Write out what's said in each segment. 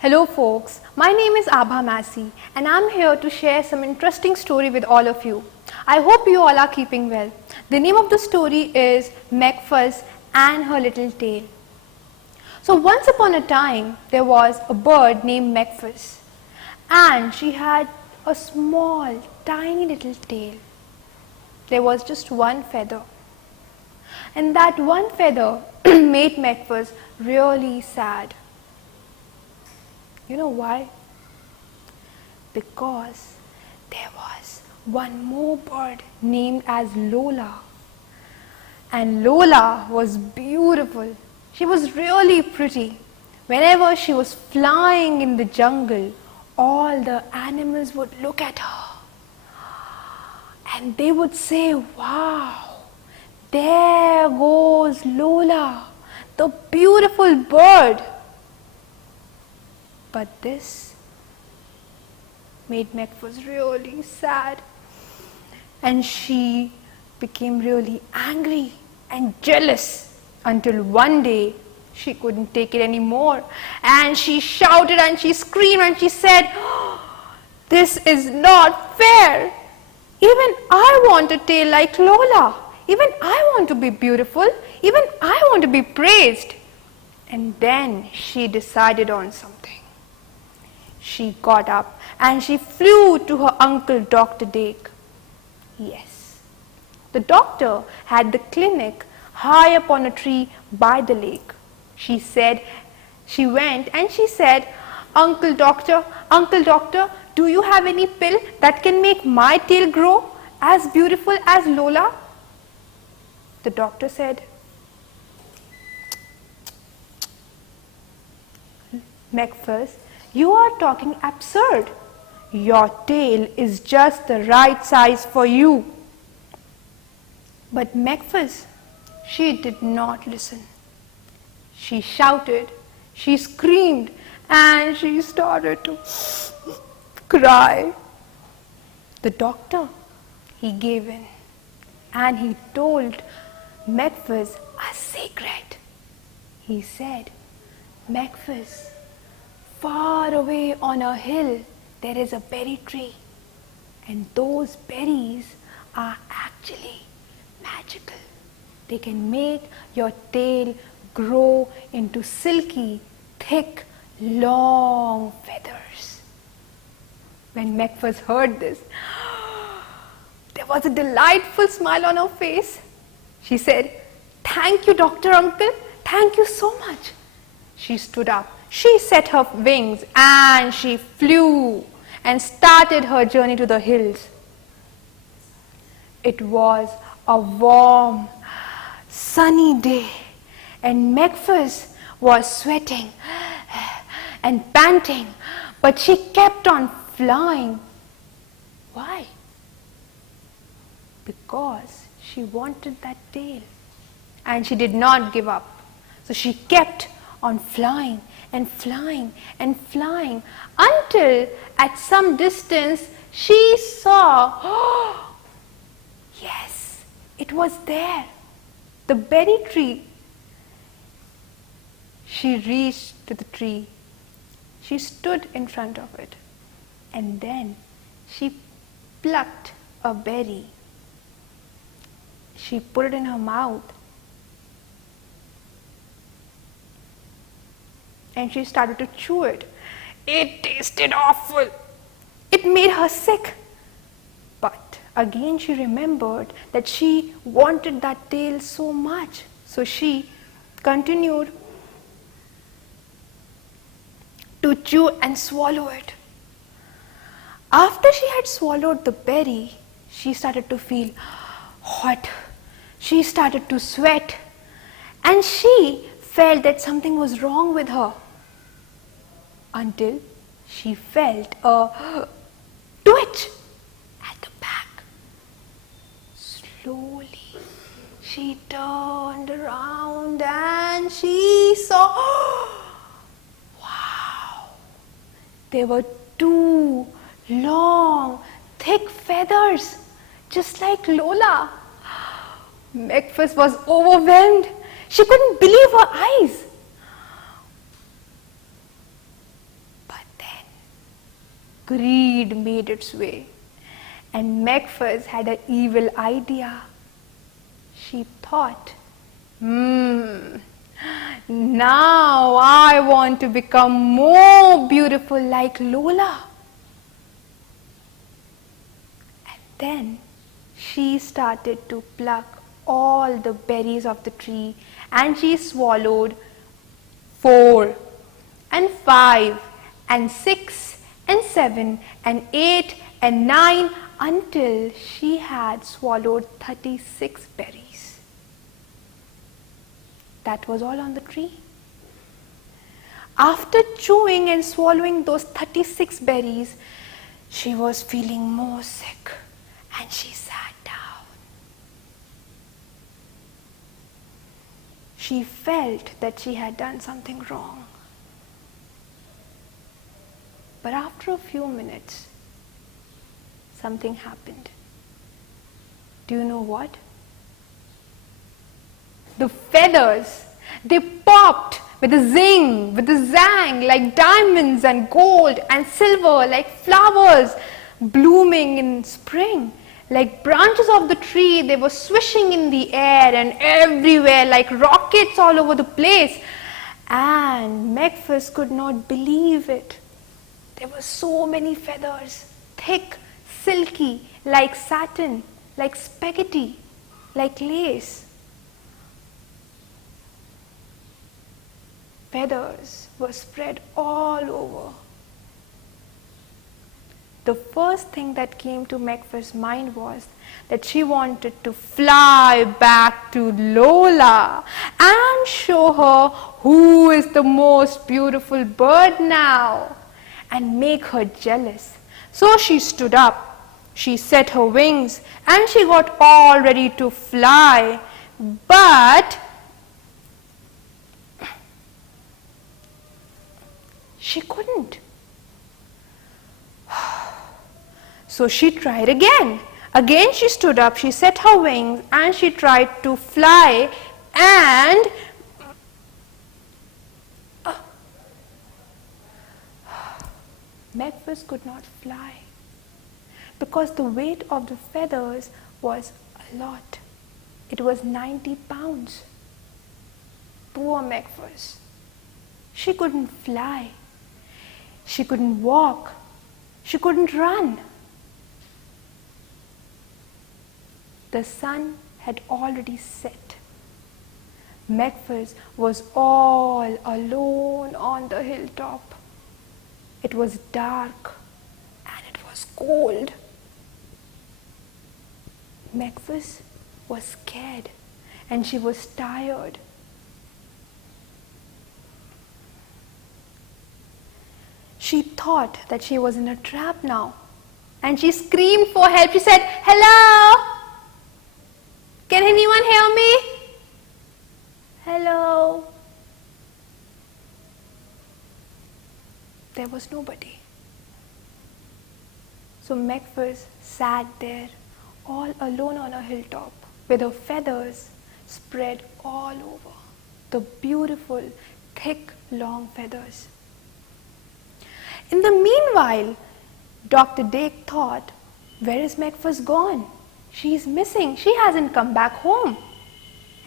Hello folks, my name is Abha Massey and I'm here to share some interesting story with all of you. I hope you all are keeping well. The name of the story is Mc Fuzz and her little tail. So once upon a time there was a bird named Mc Fuzz and she had a small tiny little tail. There was just one feather and that one feather made Mc Fuzz really sad. You know why? Because there was one more bird named as Lola. And Lola was beautiful. She was really pretty. Whenever she was flying in the jungle, all the animals would look at her. And they would say, wow, there goes Lola, the beautiful bird. But this made Mc Fuzz really sad and she became really angry and jealous until one day she couldn't take it anymore and she shouted and she screamed and she said, "This is not fair. Even I want a tail like Lola. Even I want to be beautiful. Even I want to be praised." And then she decided on something. She got up and she flew to her uncle, Dr. Dake. Yes, the doctor had the clinic high up on a tree by the lake. She went and she said, Uncle Doctor, do you have any pill that can make my tail grow as beautiful as Lola?" The doctor said, "Mc Fuzz, you are talking absurd. Your tail is just the right size for you." But Mc Fuzz, she did not listen. She shouted, she screamed, and she started to cry. The doctor, he gave in and he told Mc Fuzz a secret. He said, "Mc Fuzz, far away on a hill there is a berry tree and those berries are actually magical. They can make your tail grow into silky, thick, long feathers." When Mc Fuzz heard this, there was a delightful smile on her face. She said, "Thank you, Doctor Uncle. Thank you so much." She stood up. She set her wings and she flew and started her journey to the hills. It was a warm, sunny day and Mc Fuzz was sweating and panting, but she kept on flying. Why? Because she wanted that tail and she did not give up. So she kept on flying and flying and flying until at some distance she saw, oh, yes, it was there, the berry tree. She reached to the tree. She stood in front of it and then she plucked a berry. She put it in her mouth and she started to chew it. It tasted awful. It made her sick. But again she remembered that she wanted that tail so much. So she continued to chew and swallow it. After she had swallowed the berry, she started to feel hot. She started to sweat and she felt that something was wrong with her until she felt a twitch at the back. Slowly she turned around and she saw, wow, there were two long, thick feathers, just like Lola. Mc Fuzz was overwhelmed. She couldn't believe her eyes. greed made its way, and Mc Fuzz had an evil idea. She thought, now I want to become more beautiful like Lola. And then she started to pluck all the berries of the tree, and she swallowed 4 and 5 and 6 and 7 and 8 and 9 until she had swallowed 36 berries. That was all on the tree. After chewing and swallowing those 36 berries, she was feeling more sick, and she sat down. She felt that she had done something wrong. But after a few minutes, something happened. Do you know what? The feathers, they popped with a zing, with a zang, like diamonds and gold and silver, like flowers blooming in spring. Like branches of the tree, they were swishing in the air and everywhere like rockets all over the place. And Mc Fuzz could not believe it. There were so many feathers, thick, silky, like satin, like spaghetti, like lace. Feathers were spread all over. The first thing that came to Mc Fuzz's mind was that she wanted to fly back to Lola and show her who is the most beautiful bird now and make her jealous. So she stood up, she set her wings, and she got all ready to fly. But she couldn't. So she tried again. Again she stood up, she set her wings, and she tried to fly, and Mc Fuzz could not fly because the weight of the feathers was a lot. It was 90 pounds. Poor Mc Fuzz. She couldn't fly. She couldn't walk. She couldn't run. The sun had already set. Mc Fuzz was all alone on the hilltop. It was dark and it was cold. Mc Fuzz was scared and she was tired. She thought that she was in a trap now, and she screamed for help. She said, "Hello? Can anyone hear me? Hello?" There was nobody. So Mc Fuzz sat there all alone on a hilltop with her feathers spread all over. The beautiful, thick, long feathers. In the meanwhile, Dr. Dake thought, where is Mc Fuzz gone? She is missing. She hasn't come back home.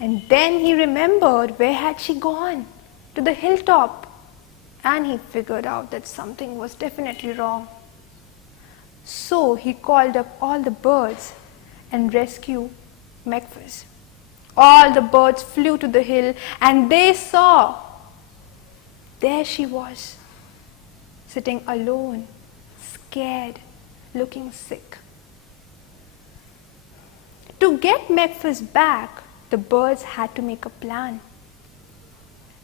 And then he remembered where had she gone? To the hilltop. And he figured out that something was definitely wrong. So he called up all the birds and rescued Mc Fuzz. All the birds flew to the hill and they saw, there she was, sitting alone, scared, looking sick. To get Mc Fuzz back, the birds had to make a plan.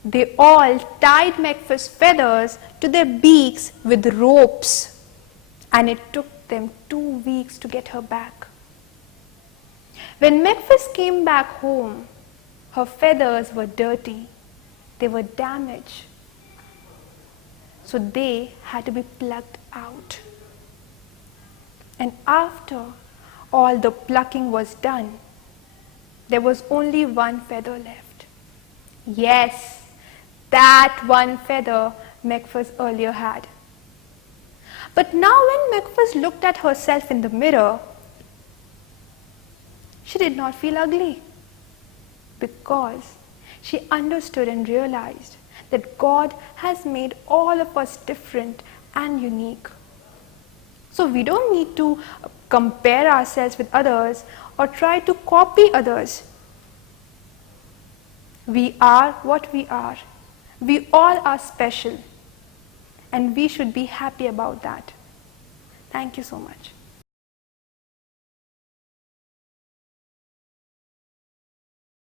They all tied Mc Fuzz's feathers to their beaks with ropes, and it took them 2 weeks to get her back. When Mc Fuzz came back home, her feathers were dirty, they were damaged, so they had to be plucked out. And after all the plucking was done, there was only one feather left. Yes, that one feather Mc Fuzz earlier had. But now when Mc Fuzz looked at herself in the mirror, she did not feel ugly, because she understood and realized that God has made all of us different and unique. So we don't need to compare ourselves with others or try to copy others. We are what we are. We all are special, and we should be happy about that. Thank you so much.